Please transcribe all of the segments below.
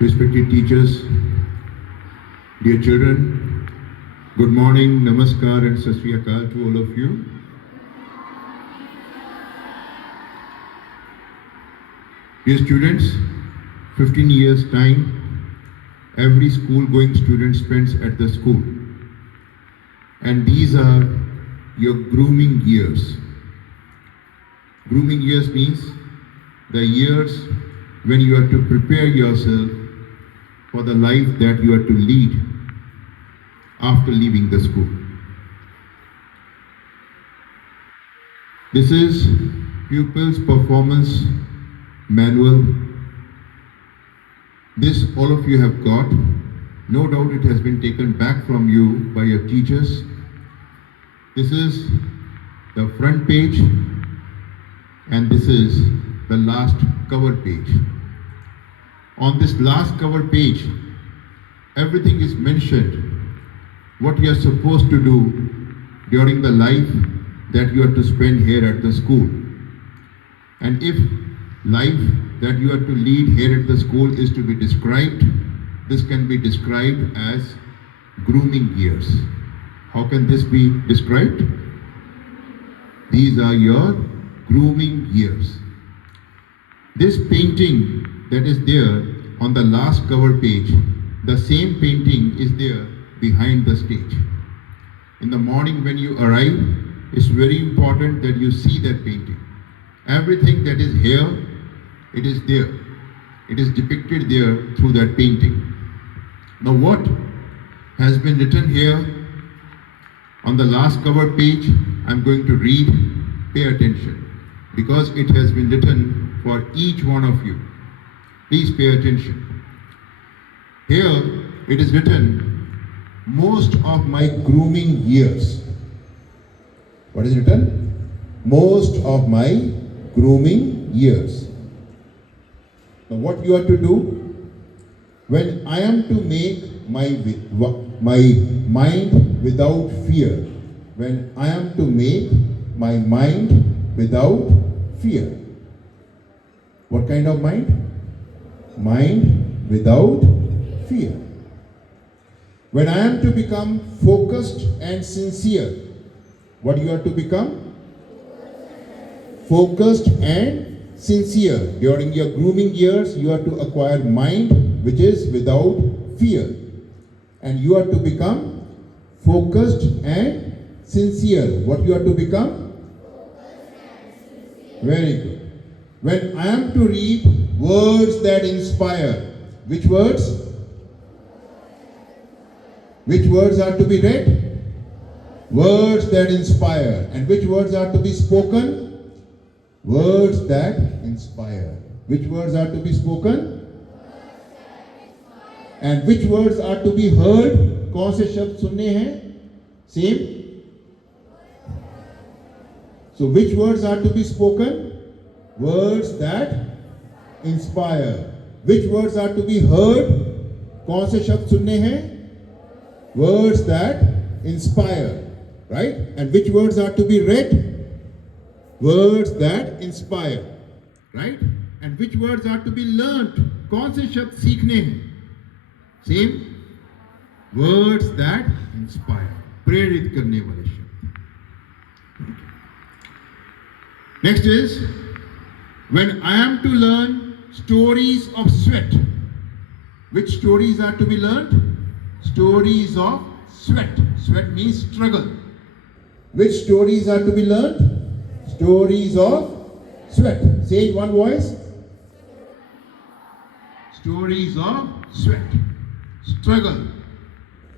Respected teachers, dear children, good morning, namaskar and sat sri akal to all of you. Dear students, 15 years time, every school going student spends at the school. And these are your grooming years. Grooming years means the years when you have to prepare yourself for the life that you are to lead after leaving the school. This is pupils' performance manual. This all of you have got. No doubt it has been taken back from you by your teachers. This is the front page and this is the last cover page. On this last cover page, everything is mentioned, what you are supposed to do during the life that you are to spend here at the school. And if life that you are to lead here at the school is to be described, this can be described as grooming years. How can this be described? These are your grooming years. This painting that is there on the last cover page, the same painting is there behind the stage. In the morning when you arrive, it's very important that you see that painting. Everything that is here, it is there. It is depicted there through that painting. Now what has been written here on the last cover page, I'm going to read. Pay attention, because it has been written for each one of you. Please pay attention. Here it is written, most of my grooming years. What is written? Most of my grooming years. Now what you are to do? When I am to make my mind without fear, when I am to make my mind without fear. What kind of mind? Mind without fear. When I am to become focused and sincere, what you are to become? Focused and sincere. During your grooming years, you are to acquire mind which is without fear. And you are to become focused and sincere. What you are to become? Very good. When I am to read words that inspire, which words? Which words are to be read? Words that inspire. And which words are to be spoken? Words that inspire. Which words are to be spoken? And which words are to be heard? कौन से शब्द सुनने हैं? Same. So which words are to be spoken? Words that inspire. Which words are to be heard? कौन से शब्द सुनने हैं? Words that inspire. Right? And which words are to be read? Words that inspire. Right? And which words are to be learnt? कौन से शब्द सीखने हैं? Same. Words that inspire. प्रेरित करने वाले शब्द. Next is, when I am to learn stories of sweat. Which stories are to be learned? Stories of sweat. Sweat means struggle. Which stories are to be learned? Stories of sweat. Say in one voice. Stories of sweat. Struggle.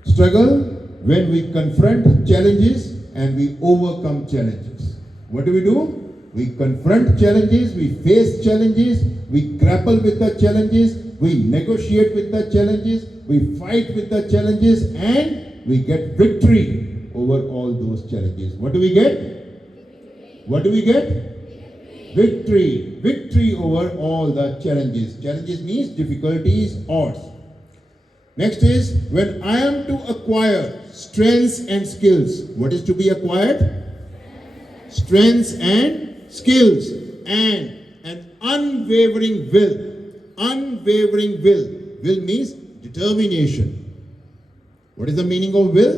Struggle when we confront challenges and we overcome challenges. What do? We confront challenges, we face challenges, we grapple with the challenges, we negotiate with the challenges, we fight with the challenges, and we get victory over all those challenges. What do we get? What do we get? Victory. Victory over all the challenges. Challenges means difficulties, odds. Next is, when I am to acquire strengths and skills. What is to be acquired? Strengths and skills, and an unwavering will. Unwavering will. Will means determination. What is the meaning of will?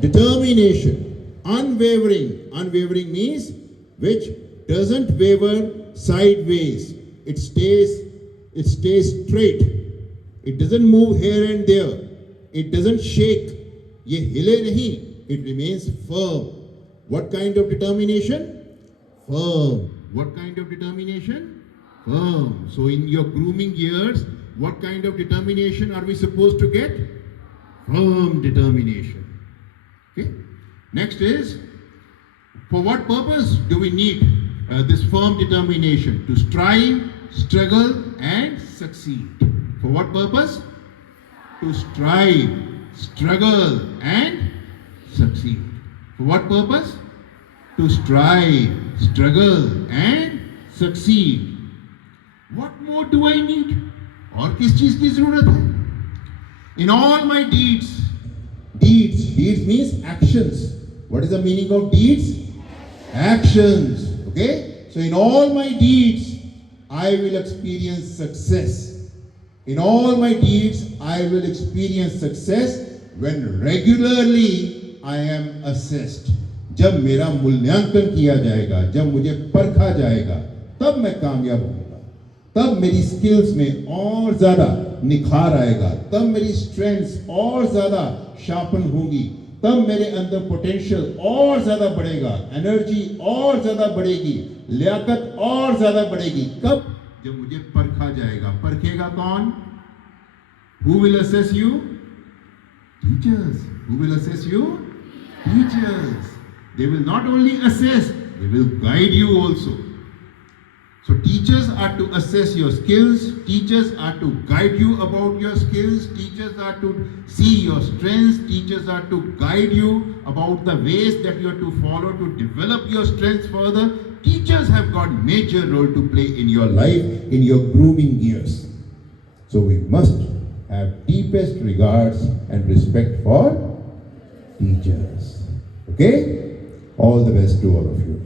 Determination. Unwavering. Unwavering means which doesn't waver sideways. It stays straight. It doesn't move here and there. It doesn't shake. ये हिले नहीं. It remains firm. What kind of determination? Firm. What kind of determination? Firm. So in your grooming years, what kind of determination are we supposed to get? Firm determination. Okay. Next is, for what purpose do we need this firm determination? To strive, struggle and succeed. For what purpose? To strive, struggle and succeed. For what purpose? To strive, struggle and succeed. What more do I need? और किस चीज की जरूरत है? In all my deeds. Deeds means actions. What is the meaning of deeds? Actions. Okay? So in all my deeds, I will experience success. In all my deeds, I will experience success when regularly I am assessed. जब मेरा मूल्यांकन किया जाएगा, जब मुझे परखा जाएगा, तब मैं कामयाब होऊंगा. तब मेरी स्किल्स में और ज्यादा निखार आएगा. तब मेरी स्ट्रेंथ्स और ज्यादा शार्पन होंगी. तब मेरे अंदर पोटेंशियल और ज्यादा बढ़ेगा. एनर्जी और ज्यादा बढ़ेगी. लियाकत और ज्यादा बढ़ेगी. कब? जब मुझे परखा जाएगा. परखेगा कौन? Who will assess you? Teachers. Who will assess you? Teachers. They will not only assess, they will guide you also. So teachers are to assess your skills. Teachers are to guide you about your skills. Teachers are to see your strengths. Teachers are to guide you about the ways that you are to follow to develop your strengths further. Teachers have got major role to play in your life, in your grooming years. So we must have deepest regards and respect for teachers. Okay? All the best to all of you.